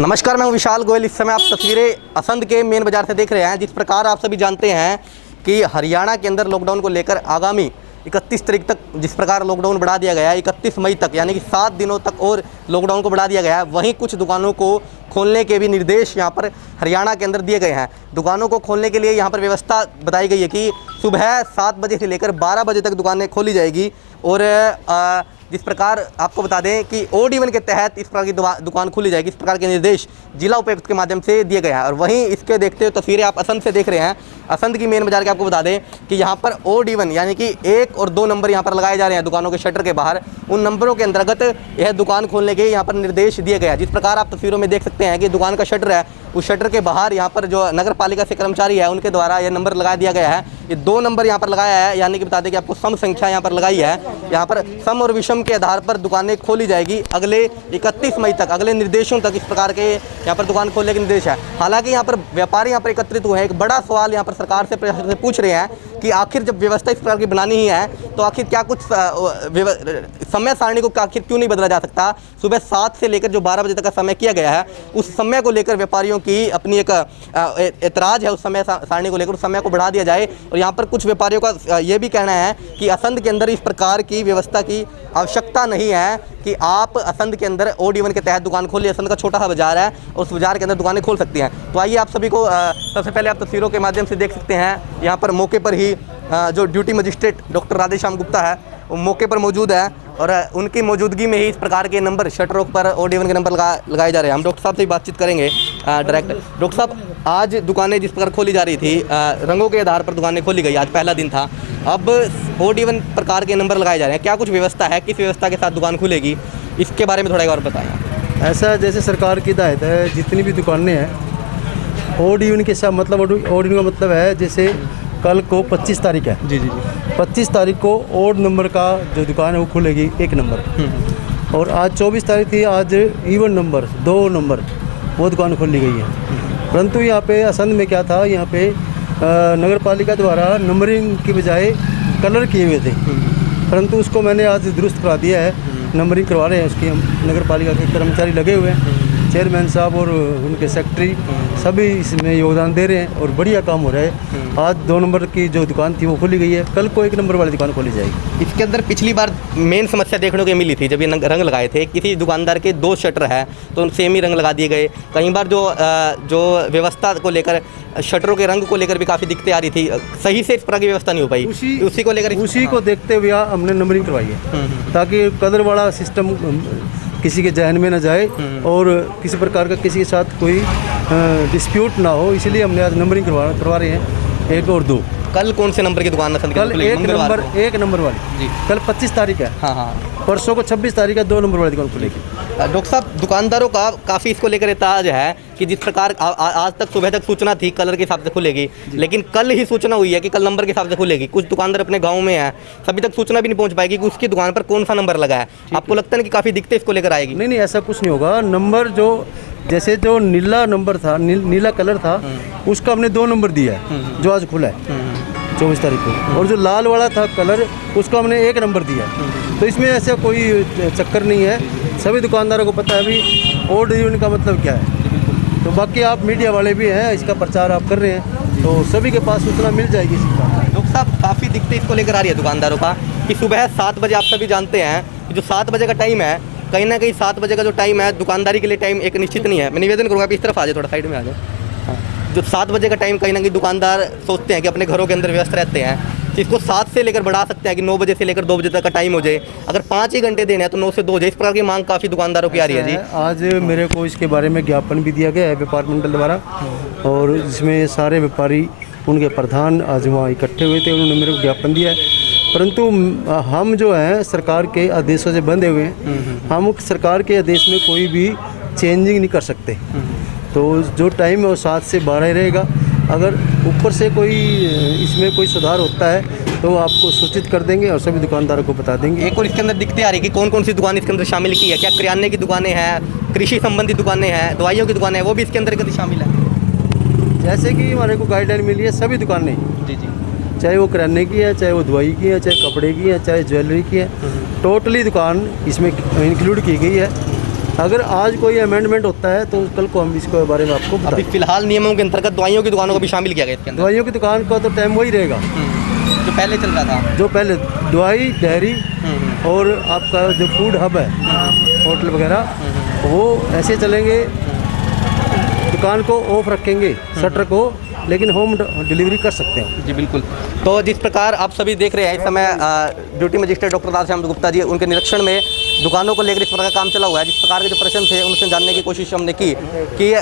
नमस्कार, मैं हूं विशाल गोयल। इस समय आप तस्वीरें असंध के मेन बाजार से देख रहे हैं। जिस प्रकार आप सभी जानते हैं कि हरियाणा के अंदर लॉकडाउन को लेकर आगामी 31 तारीख तक जिस प्रकार लॉकडाउन बढ़ा दिया गया है, 31 मई तक, यानी कि 7 दिनों तक और लॉकडाउन को बढ़ा दिया गया है। वहीं कुछ दुकानों को खोलने के भी निर्देश यहां पर हरियाणा के अंदर दिए गए हैं। दुकानों को खोलने के लिए यहां पर व्यवस्था बताई गई है कि सुबह 7 बजे से लेकर 12 बजे तक दुकानें खोली जाएगी। और जिस प्रकार आपको बता दें कि ओड इवन के तहत इस प्रकार की दुकान खोली जाएगी, इस प्रकार के निर्देश जिला उपायुक्त के माध्यम से दिए गए हैं। और वहीं इसके देखते हुए तस्वीरें आप असंध से देख रहे हैं। असंध की मेन बाजार के आपको बता दें कि यहाँ पर ओड इवन यानी कि 1 और 2 नंबर यहाँ पर लगाए जा रहे हैं दुकानों के शटर के बाहर। उन नंबरों के अंतर्गत यह दुकान खोलने के यहाँ पर निर्देश दिए गए हैं। जिस प्रकार आप तस्वीरों में देख सकते हैं कि दुकान का शटर है, उस शटर के बाहर यहाँ पर जो नगर पालिका से कर्मचारी है उनके द्वारा यह नंबर लगा दिया गया है। ये 2 नंबर यहाँ पर लगाया है, यानी कि बता दें कि आपको सम संख्या यहाँ पर लगाई है। यहाँ पर सम और विषम के आधार पर दुकानें खोली जाएगी अगले 31 मई तक, अगले निर्देशों तक इस प्रकार के यहाँ पर दुकान खोलने के निर्देश है। हालांकि यहाँ पर व्यापारी यहाँ पर एकत्रित हुए हैं। एक बड़ा सवाल यहाँ पर सरकार से प्रशासन से पूछ रहे हैं कि आखिर जब व्यवस्था इस प्रकार की बनानी ही है तो आखिर क्या कुछ समय सारणी को आखिर क्यों नहीं बदला जा सकता। सुबह 7 से लेकर जो 12 बजे तक का समय किया गया है, उस समय को लेकर व्यापारियों की अपनी एक एतराज़ है। उस समय सारणी को लेकर उस समय को बढ़ा दिया जाए। और यहाँ पर कुछ व्यापारियों का ये भी कहना है कि असंध के अंदर इस प्रकार की व्यवस्था की आवश्यकता नहीं है कि आप असंध के अंदर ओड इवन के तहत दुकान खोलिए। असंध का छोटा सा बाजार है और उस बाजार के अंदर दुकानें खोल सकती हैं। तो आइए आप सभी को सबसे पहले आप तस्वीरों के माध्यम से देख सकते हैं। यहाँ पर मौके पर ही जो duty magistrate doctor Radheshyam Gupta है वो मौके पर मौजूद है और उनकी मौजूदगी में ही इस प्रकार के नंबर शटरों पर ओड इवन के नंबर लगाए जा रहे हैं। हम डॉक्टर साहब से बातचीत करेंगे डायरेक्ट। डॉक्टर साहब, आज दुकानें जिस प्रकार खोली जा रही थी, रंगों के आधार पर दुकानें खोली गई, आज पहला दिन था। अब ओड इवन प्रकार के नंबर लगाए जा रहे हैं, क्या कुछ व्यवस्था है, किस व्यवस्था के साथ दुकान खुलेगी, इसके बारे में थोड़ा एक और बताएं। ऐसा जैसे सरकार की हिदायत है, जितनी भी दुकानें हैं ओड इवन के साथ, मतलब ओड इवन का मतलब है जैसे कल को 25 तारीख है जी 25 तारीख को ओड नंबर का जो दुकान है वो खुलेगी 1 नंबर। और आज 24 तारीख थी, आज इवन नंबर 2 नंबर वो दुकान खोली गई है। परंतु यहाँ पे असंध में क्या था, यहाँ पे नगर पालिका द्वारा नंबरिंग की बजाय कलर किए हुए थे, परंतु उसको मैंने आज दुरुस्त करा दिया है। नंबरिंग करवा रहे हैं उसकी, हम नगर पालिका के कर्मचारी लगे हुए हैं, चेयरमैन साहब और उनके सेक्रेटरी सभी इसमें योगदान दे रहे हैं और बढ़िया काम हो रहा है। आज 2 नंबर की जो दुकान थी वो खोली गई है, कल को 1 नंबर वाली दुकान खोली जाएगी। इसके अंदर पिछली बार मेन समस्या देखने को मिली थी जब ये रंग लगाए थे, किसी दुकानदार के 2 शटर है तो सेम ही रंग लगा दिए गए। कई बार जो व्यवस्था को लेकर, शटरों के रंग को लेकर भी काफ़ी दिक्कतें आ रही थी, सही से इस प्रकार की व्यवस्था नहीं हो पाई। उसी को लेकर उसी को देखते हुए हमने नंबरिंग करवाई है ताकि कलर वाला सिस्टम किसी के जहन में न जाए और किसी प्रकार का किसी के साथ कोई डिस्प्यूट ना हो, इसलिए हमने आज नंबरिंग करवा रहे हैं 1 और 2। कल कौन से नंबर की दुकान है? कल 1 नंबर वाली जी, कल 25 तारीख है। हाँ, परसों को 26 तारीख है 2 नंबर वाली दुकान खुलेगी। डॉक्टर साहब, दुकानदारों का काफ़ी इसको लेकर एतराज़ है कि जिस प्रकार आज तक सुबह तक सूचना थी कलर के हिसाब से खुलेगी, लेकिन कल ही सूचना हुई है कि कल नंबर के हिसाब से खुलेगी। कुछ दुकानदार अपने गाँव में है, सभी तक सूचना भी नहीं पहुँच पाएगी कि उसकी दुकान पर कौन सा नंबर लगा है। आपको लगता है कि काफ़ी दिक्कतें इसको लेकर आएगी? नहीं, ऐसा कुछ नहीं होगा। नंबर जो जैसे जो नीला नंबर था, नीला कलर था, उसका हमने 2 नंबर दिया है जो आज खुला है 24 तारीख को, और जो लाल वाला था कलर उसका हमने 1 नंबर दिया। तो इसमें ऐसा कोई चक्कर नहीं है, सभी दुकानदारों को पता है अभी ओड इवन का मतलब क्या है। तो बाकी आप मीडिया वाले भी हैं, इसका प्रचार आप कर रहे हैं तो सभी के पास सूचना मिल जाएगी इसका। डॉक्टर साहब, काफ़ी दिक्कतें इसको लेकर आ रही है दुकानदारों का कि सुबह 7 बजे, आप सभी जानते हैं कि जो 7 बजे का टाइम है, कहीं ना कहीं 7 बजे का जो टाइम है दुकानदारी के लिए टाइम एक निश्चित नहीं है। मैं निवेदन करूँगा आप इस तरफ आ जाए, थोड़ा साइड में आ जाए। हाँ, जो 7 बजे का टाइम कहीं ना कहीं दुकानदार सोचते हैं कि अपने घरों के अंदर व्यस्त रहते हैं, इसको 7 से लेकर बढ़ा सकते हैं कि 9 बजे से लेकर 2 बजे तक का टाइम हो जाए। अगर 5 ही घंटे देने हैं तो 9 से 2 हो जाए। इस प्रकार की मांग काफ़ी दुकानदारों की आ रही है जी। आज मेरे को इसके बारे में ज्ञापन भी दिया गया है व्यापार मंडल द्वारा, और इसमें सारे व्यापारी उनके प्रधान आज वहाँ इकट्ठे हुए थे, उन्होंने मेरे को ज्ञापन दिया है। परंतु हम जो हैं सरकार के आदेशों से बंधे हुए हैं, हम सरकार के आदेश में कोई भी चेंजिंग नहीं कर सकते। तो जो टाइम है वो 7 से 12 ही रहेगा। अगर ऊपर से कोई इसमें कोई सुधार होता है तो आपको सूचित कर देंगे और सभी दुकानदारों को बता देंगे। एक और इसके अंदर दिक्कतें आ रही है कि कौन कौन सी दुकान इसके अंदर शामिल की है? क्या किराने की दुकानें हैं, कृषि संबंधी दुकानें हैं, दवाइयों की दुकानें हैं, वो भी इसके अंदर कभी शामिल है? जैसे कि हमारे को गाइडलाइन मिली है, सभी दुकानें जी, चाहे वो किराने की है, चाहे वो दवाई की है, चाहे कपड़े की है, चाहे ज्वेलरी की है, टोटली दुकान इसमें इंक्लूड की गई है। अगर आज कोई अमेंडमेंट होता है तो कल को हम इसके बारे में आपको अभी बताएंगे। फिलहाल नियमों के अंतर्गत दवाइयों की दुकानों को भी शामिल किया गया इसके अंदर, दवाइयों की दुकान का तो टाइम वही रहेगा जो पहले चल रहा था। जो पहले दवाई, डेयरी और आपका जो फूड हब है, होटल वगैरह, वो ऐसे चलेंगे। दुकान को ऑफ रखेंगे, शटर को, लेकिन होम डिलीवरी कर सकते हैं। जी बिल्कुल। तो जिस प्रकार आप सभी देख रहे हैं इस समय duty magistrate doctor Radheshyam Gupta ji, उनके निरीक्षण में दुकानों को लेकर इस प्रकार काम चला हुआ है। जिस प्रकार के जो प्रश्न थे उनसे जानने की कोशिश हमने की कि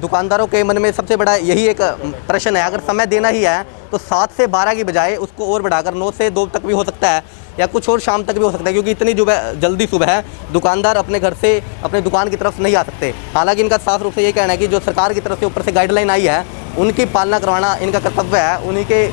दुकानदारों के मन में सबसे बड़ा यही एक प्रश्न है, अगर समय देना ही है तो 7 से 12 की बजाय उसको और बढ़ाकर 9 से 2 तक भी हो सकता है, या कुछ और शाम तक भी हो सकता है, क्योंकि इतनी जल्दी सुबह दुकानदार अपने घर से अपने दुकान की तरफ नहीं आ सकते। हालांकि इनका साफ रूप से ये कहना है कि जो सरकार की तरफ से ऊपर से गाइडलाइन आई है उनकी पालना करवाना इनका कर्तव्य है, उन्हीं के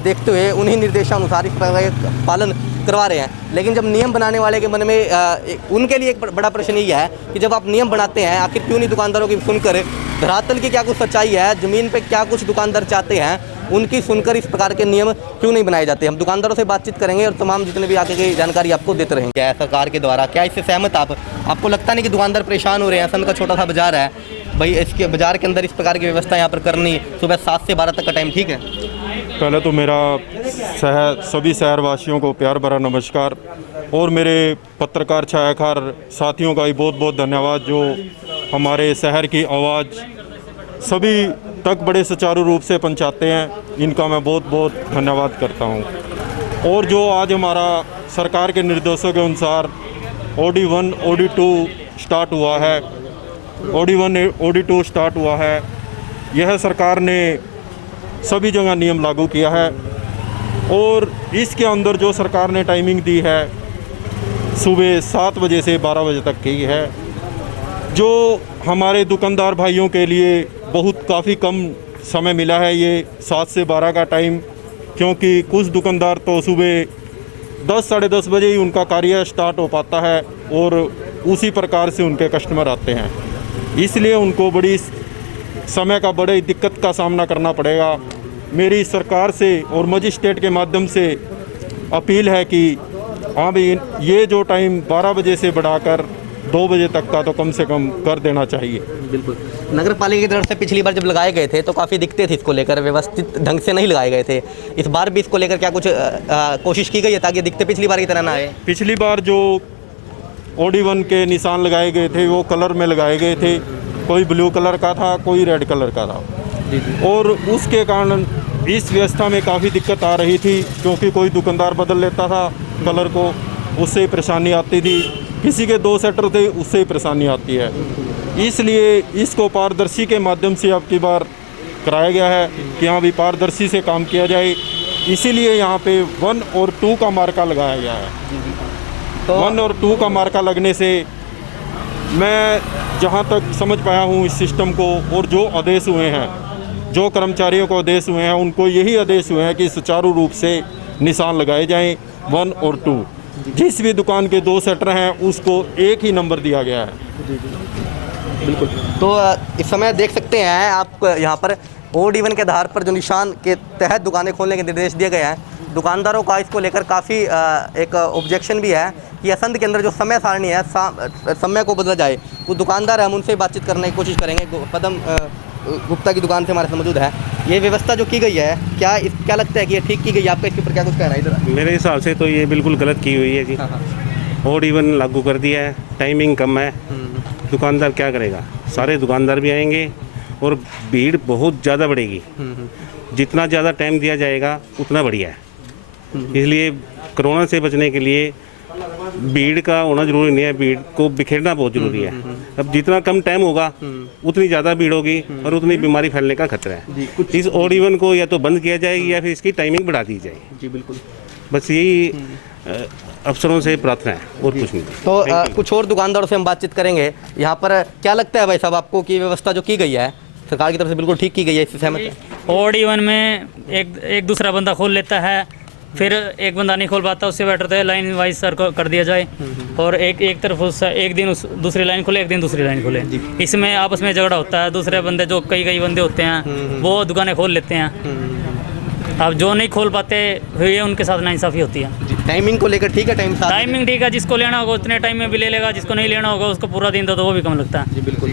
देखते हुए उन्हीं निर्देशानुसार इस प्रकार का पालन करवा रहे हैं। लेकिन जब नियम बनाने वाले के मन में उनके लिए एक बड़ा प्रश्न ये है कि जब आप नियम बनाते हैं, आखिर क्यों नहीं दुकानदारों की सुनकर, धरातल की क्या कुछ सच्चाई है, ज़मीन पे क्या कुछ दुकानदार चाहते हैं, उनकी सुनकर इस प्रकार के नियम क्यों नहीं बनाए जाते। हम दुकानदारों से बातचीत करेंगे और तमाम जितने भी आगे की जानकारी आपको देते रहेंगे। क्या है सरकार के द्वारा, क्या इससे सहमत आपको लगता नहीं कि दुकानदार परेशान हो रहे हैं? असंध का छोटा सा बाजार है भाई, इसके बाजार के अंदर इस प्रकार की व्यवस्था यहाँ पर करनी, सुबह 7 से 12 तक का टाइम ठीक है? पहले तो मेरा सभी शहरवासियों को प्यार भरा नमस्कार, और मेरे पत्रकार छायाकार साथियों का भी बहुत बहुत धन्यवाद, जो हमारे शहर की आवाज़ सभी तक बड़े सुचारू रूप से पहुंचाते हैं। इनका मैं बहुत बहुत धन्यवाद करता हूं। और जो आज हमारा सरकार के निर्देशों के अनुसार OD1 OD2 स्टार्ट हुआ है, OD1 OD2 स्टार्ट हुआ है, यह सरकार ने सभी जगह नियम लागू किया है। और इसके अंदर जो सरकार ने टाइमिंग दी है सुबह 7 बजे से 12 बजे तक की है, जो हमारे दुकानदार भाइयों के लिए बहुत काफ़ी कम समय मिला है ये 7 से 12 का टाइम, क्योंकि कुछ दुकानदार तो सुबह 10 साढ़े 10 बजे ही उनका कार्य स्टार्ट हो पाता है और उसी प्रकार से उनके कस्टमर आते हैं, इसलिए उनको बड़ी समय का बड़ी दिक्कत का सामना करना पड़ेगा। मेरी सरकार से और मजिस्ट्रेट के माध्यम से अपील है कि हाँ भाई, ये जो टाइम 12 बजे से बढ़ाकर 2 बजे तक का तो कम से कम कर देना चाहिए। बिल्कुल। नगर पालिका की तरफ से पिछली बार जब लगाए गए थे तो काफ़ी दिक्कतें थी इसको लेकर, व्यवस्थित ढंग से नहीं लगाए गए थे। इस बार भी इसको लेकर क्या कुछ कोशिश की गई है ताकि दिक्कतें पिछली बार की तरह ना आए? पिछली बार जो OD1 के निशान लगाए गए थे वो कलर में लगाए गए थे, कोई ब्लू कलर का था, कोई रेड कलर का था, और उसके कारण इस व्यवस्था में काफ़ी दिक्कत आ रही थी, क्योंकि कोई दुकानदार बदल लेता था कलर को, उससे परेशानी आती थी। किसी के 2 शटर थे, उससे ही परेशानी आती है। इसलिए इसको पारदर्शी के माध्यम से अब की बार कराया गया है कि यहाँ भी पारदर्शी से काम किया जाए, इसीलिए यहाँ पे 1 और 2 का मार्का लगाया गया है। तो 1 और 2 का मार्का लगने से मैं जहाँ तक समझ पाया हूँ इस सिस्टम को, और जो आदेश हुए हैं, जो कर्मचारियों को आदेश हुए हैं, उनको यही आदेश हुए हैं कि सुचारू रूप से निशान लगाए जाएं 1 और 2। जिस भी दुकान के 2 शटर हैं उसको एक ही नंबर दिया गया है। बिल्कुल। तो इस समय देख सकते हैं आप यहाँ पर OD1 के आधार पर जो निशान के तहत दुकानें खोलने के निर्देश दिए गए हैं, दुकानदारों का इसको लेकर काफ़ी एक ऑब्जेक्शन भी है कि असंध के अंदर जो समय सारणी है, समय को बदला जाए। वो दुकानदार है, हम उनसे बातचीत करने की कोशिश करेंगे। पदम गुप्ता की दुकान से हमारे साथ मौजूद है। ये व्यवस्था जो की गई है, क्या लगता है कि ये ठीक की गई? आपका इसके ऊपर क्या कुछ कहना है? इधर मेरे हिसाब से तो ये बिल्कुल गलत की हुई है जी। OD1 लागू कर दिया है, टाइमिंग कम है, दुकानदार क्या करेगा? सारे दुकानदार भी आएंगे और भीड़ बहुत ज़्यादा बढ़ेगी। जितना ज़्यादा टाइम दिया जाएगा उतना बढ़िया है। इसलिए कोरोना से बचने के लिए भीड़ का होना जरूरी नहीं है, भीड़ को बिखेरना बहुत ज़रूरी है। अब जितना कम टाइम होगा उतनी ज़्यादा भीड़ होगी और उतनी बीमारी फैलने का खतरा है। इस OD1 को या तो बंद किया जाएगी या फिर इसकी टाइमिंग बढ़ा दी जाएगी। जी बिल्कुल। बस यही अफसरों से प्रार्थना है और कुछ नहीं। तो कुछ और दुकानदारों से हम बातचीत करेंगे। यहाँ पर क्या लगता है भाई साहब आपको कि व्यवस्था जो की गई है सरकार की तरफ से बिल्कुल ठीक की गई है, इससे सहमत है? OD1 में एक दूसरा बंदा खोल लेता है, फिर एक बंदा नहीं खोल पाता, उससे बेटर तो है लाइन वाइज सर को कर दिया जाए और एक तरफ एक दिन दूसरी लाइन खोले, एक दिन दूसरी लाइन खोले। इसमें आपस में झगड़ा होता है, दूसरे बंदे जो कई बंदे होते हैं वो दुकानें खोल लेते हैं। अब जो नहीं खोल पाते ये उनके साथ नाइंसाफ़ी होती है। टाइमिंग को लेकर ठीक है, टाइम साथ टाइमिंग ठीक है, जिसको लेना होगा उतने टाइम में भी ले लेगा, जिसको नहीं लेना होगा उसको पूरा दिन दो तो वो भी कम लगता है। जी बिल्कुल।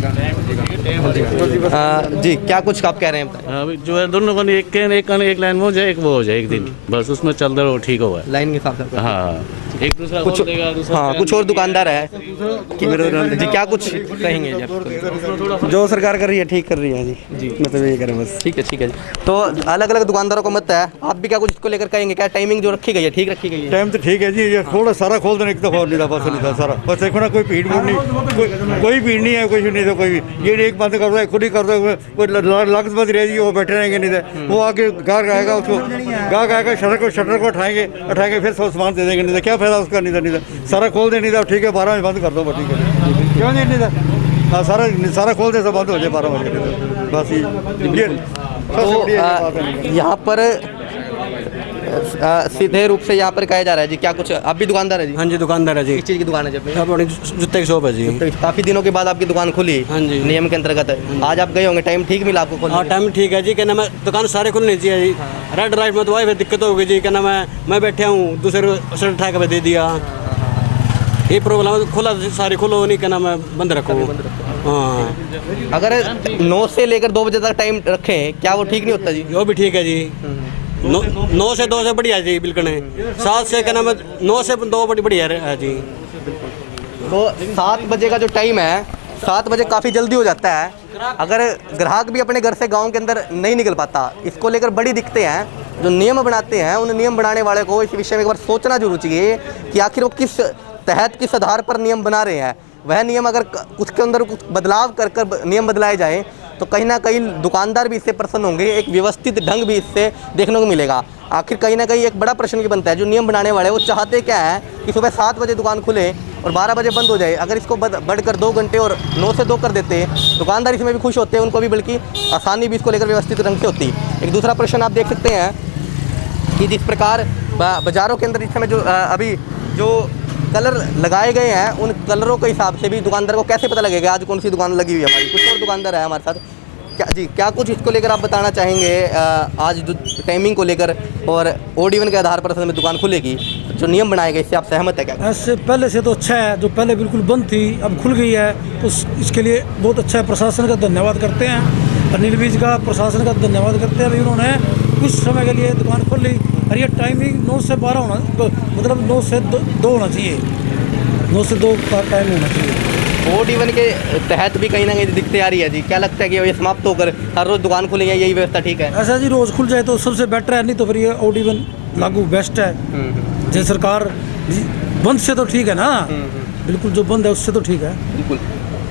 जी क्या कुछ आप कह रहे हैं? हाँ, जो है दोनों को एक लाइन में हो जाए, एक वो हो जाए एक दिन, बस उसमें चल रहा हो, ठीक होगा। लाइन के हिसाब से हाँ, एक दूसरा कुछ खोल देगा, दूसरा हाँ कुछ और दुकानदार है जी, क्या कुछ कहेंगे जी आप? जो सरकार कर रही है ठीक कर रही है जी, मतलब ये करें बस। ठीक है ठीक है जी। तो अलग अलग दुकानदारों को मत है, आप भी क्या कुछ इसको लेकर कहेंगे? क्या टाइमिंग जो रखी गई है ठीक रखी गई है? टाइम तो ठीक है जी, ये थोड़ा सारा खोल देने एक तो खोल नहीं था, बस नहीं था सारा, बस देखो ना कोई भीड़ नहीं, कोई भीड़ नहीं है, कुछ नहीं था कोई भी, ये एक बंद कर रहा है खुद ही कर रहा है, कोई लागत बंद रहेगी, वो बैठे रहेंगे नहीं थे, वो आगे गाहक आएगा, उसको गाहक आएगा, शटर को उठाएंगे फिर सब सामान दे देंगे, नहीं था क्या फायदा उसका, नहीं था सारा खोल दे, नहीं था ठीक है 12 बजे बंद कर दो, ठीक है क्यों नहीं था, हाँ सारा खोल दे सब बंद हो जाए 12 बजे, बस ये तो यहाँ पर सीधे रूप से यहाँ पर कहा जा रहा है जी, क्या कुछ आप भी दुकानदार है जी? हाँ जी दुकानदार है जी। किस चीज़ की दुकान है जब? अपनी जूते की शॉप है जी। तो काफ़ी दिनों के बाद आपकी दुकान खुली हाँ जी। नियम के अंतर्गत आज आप गए होंगे, टाइम ठीक मिला आपको खोलने हाँ का? टाइम ठीक है जी, क्या नाम है, दुकान सारे खुलनी चाहिए जी। रेड लाइट में तो आई फिर दिक्कत होगी जी, क्या नाम है, मैं बैठा हूँ दूसरे शटर उठा के दे दिया, ये प्रॉब्लम है, खुला सारे खुलो नहीं, क्या नाम है, बंद रखो। हाँ अगर 9 से लेकर 2 बजे तक टाइम रखें क्या वो ठीक नहीं होता जी? वो भी ठीक है जी, 9 से 2 से बढ़िया जी, बिल्कुल है। 7 से क्या नाम है, 9 से 2 बड़ी बढ़िया है जी। तो 7 बजे का जो टाइम है, 7 बजे काफ़ी जल्दी हो जाता है, अगर ग्राहक भी अपने घर से गांव के अंदर नहीं निकल पाता, इसको लेकर बड़ी दिक्कतें हैं। जो नियम बनाते हैं उन नियम बनाने वाले को इस विषय में एक बार सोचना जरूर चाहिए कि आखिर वो किस तहत किस आधार पर नियम बना रहे हैं। वह नियम अगर उसके अंदर कुछ बदलाव कर नियम बदलाए जाएँ तो कहीं ना कहीं दुकानदार भी इससे प्रसन्न होंगे, एक व्यवस्थित ढंग भी इससे देखने को मिलेगा। आखिर कहीं ना कहीं एक बड़ा प्रश्न ये बनता है, जो नियम बनाने वाले वो चाहते क्या है कि सुबह 7 बजे दुकान खुले और 12 बजे बंद हो जाए। अगर इसको बढ़कर 2 घंटे और 9 से 2 कर देते, दुकानदार इसमें भी खुश होते हैं, उनको भी बल्कि आसानी भी इसको लेकर व्यवस्थित ढंग से होती। एक दूसरा प्रश्न आप देख सकते हैं कि जिस प्रकार बाज़ारों के अंदर इस समय जो अभी जो कलर लगाए गए हैं, उन कलरों के हिसाब से भी दुकानदार को कैसे पता लगेगा आज कौन सी दुकान लगी हुई है हमारी? कुछ और दुकानदार है हमारे साथ, क्या जी क्या कुछ इसको लेकर आप बताना चाहेंगे आज जो टाइमिंग को लेकर और ओड इवन के आधार पर असल में दुकान खुलेगी, जो नियम बनाए गए इससे आप सहमत है क्या? ऐसे पहले से तो अच्छा है, जो पहले बिल्कुल बंद थी अब खुल गई है, तो इसके लिए बहुत अच्छा है, प्रशासन का धन्यवाद करते हैं, अनिल विज का प्रशासन का धन्यवाद करते हैं। अभी उन्होंने कुछ समय के लिए दुकान खोल ली और ये टाइमिंग 9 से 12 होना, मतलब 9 से 2 होना चाहिए, 9 से 2 का टाइम होना चाहिए। ओड इवन के तहत भी कहीं ना कहीं दिक्कतें आ रही है जी, क्या लगता है कि ये समाप्त होकर हर रोज़ दुकान खुलेगी, यही व्यवस्था ठीक है? ऐसा जी रोज़ खुल जाए तो सबसे बेटर है, नहीं तो फिर ये ओड इवन लागू बेस्ट है। जैसे सरकार बंद से तो ठीक है ना, बिल्कुल जो बंद है उससे तो ठीक है बिल्कुल।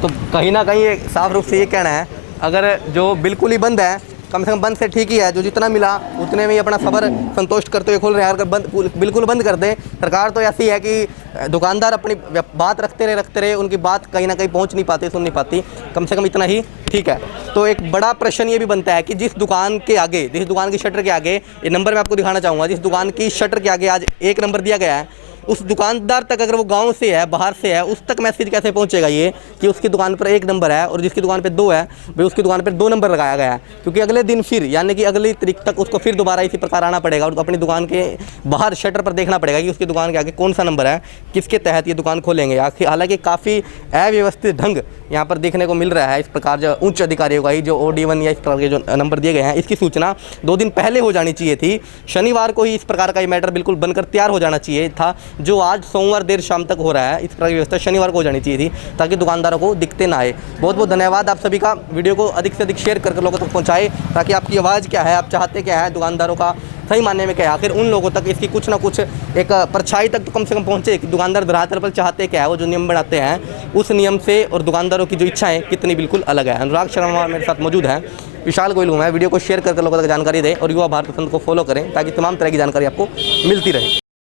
तो कहीं ना कहीं एक साफ रूप से ये कहना है, अगर जो बिल्कुल ही बंद है कम से कम बंद से ठीक ही है, जो जितना मिला उतने में ही अपना सबर संतुष्ट करते हुए खोल रहे हैं। अगर बिल्कुल बंद कर दें, सरकार तो ऐसी है कि दुकानदार अपनी बात रखते रहे, उनकी बात कहीं ना कहीं पहुंच नहीं पाती, सुन नहीं पाती, कम से कम इतना ही ठीक है। तो एक बड़ा प्रश्न ये भी बनता है कि जिस दुकान के आगे, जिस दुकान की शटर के आगे, ये नंबर मैं आपको दिखाना चाहूँगा, जिस दुकान की शटर के आगे आज 1 नंबर दिया गया है, उस दुकानदार तक अगर वो गांव से है, बाहर से है, उस तक मैसेज कैसे पहुंचेगा ये कि उसकी दुकान पर 1 नंबर है और जिसकी दुकान पे 2 है भाई उसकी दुकान पर 2 नंबर लगाया गया है। क्योंकि अगले दिन फिर यानी कि अगली तारीख तक उसको फिर दोबारा इसी प्रकार आना पड़ेगा और अपनी दुकान के बाहर शटर पर देखना पड़ेगा कि उसकी दुकान के आगे कौन सा नंबर है, किसके तहत ये दुकान खोलेंगे। हालांकि काफ़ी अव्यवस्थित ढंग यहाँ पर देखने को मिल रहा है। इस प्रकार जो उच्च अधिकारियों का ही जो ओड इवन या इस प्रकार के जो नंबर दिए गए हैं, इसकी सूचना 2 दिन पहले हो जानी चाहिए थी। शनिवार को ही इस प्रकार का ये मैटर बिल्कुल बनकर तैयार हो जाना चाहिए था, जो आज सोमवार देर शाम तक हो रहा है। इस प्रकार की व्यवस्था शनिवार को हो जानी चाहिए थी ताकि दुकानदारों को दिक्कतें ना आए। बहुत बहुत धन्यवाद आप सभी का, वीडियो को अधिक से अधिक शेयर करके लोगों तक पहुँचाए ताकि आपकी आवाज़ क्या है, आप चाहते क्या है, दुकानदारों का सही मानने में क्या है, आखिर उन लोगों तक इसकी कुछ ना कुछ एक परछाई तक तो कम से कम पहुँचे कि दुकानदार धरातल पर चाहते क्या है, वो जो नियम बनाते हैं उस नियम से और दुकानदारों की जो इच्छाएं कितनी बिल्कुल अलग है। अनुराग शर्मा मेरे साथ मौजूद हैं, विशाल गोयल हूँ मैं। वीडियो को शेयर करके लोगों तक जानकारी दें और युवा भारत पसंद को फॉलो करें ताकि तमाम तरह की जानकारी आपको मिलती रहे।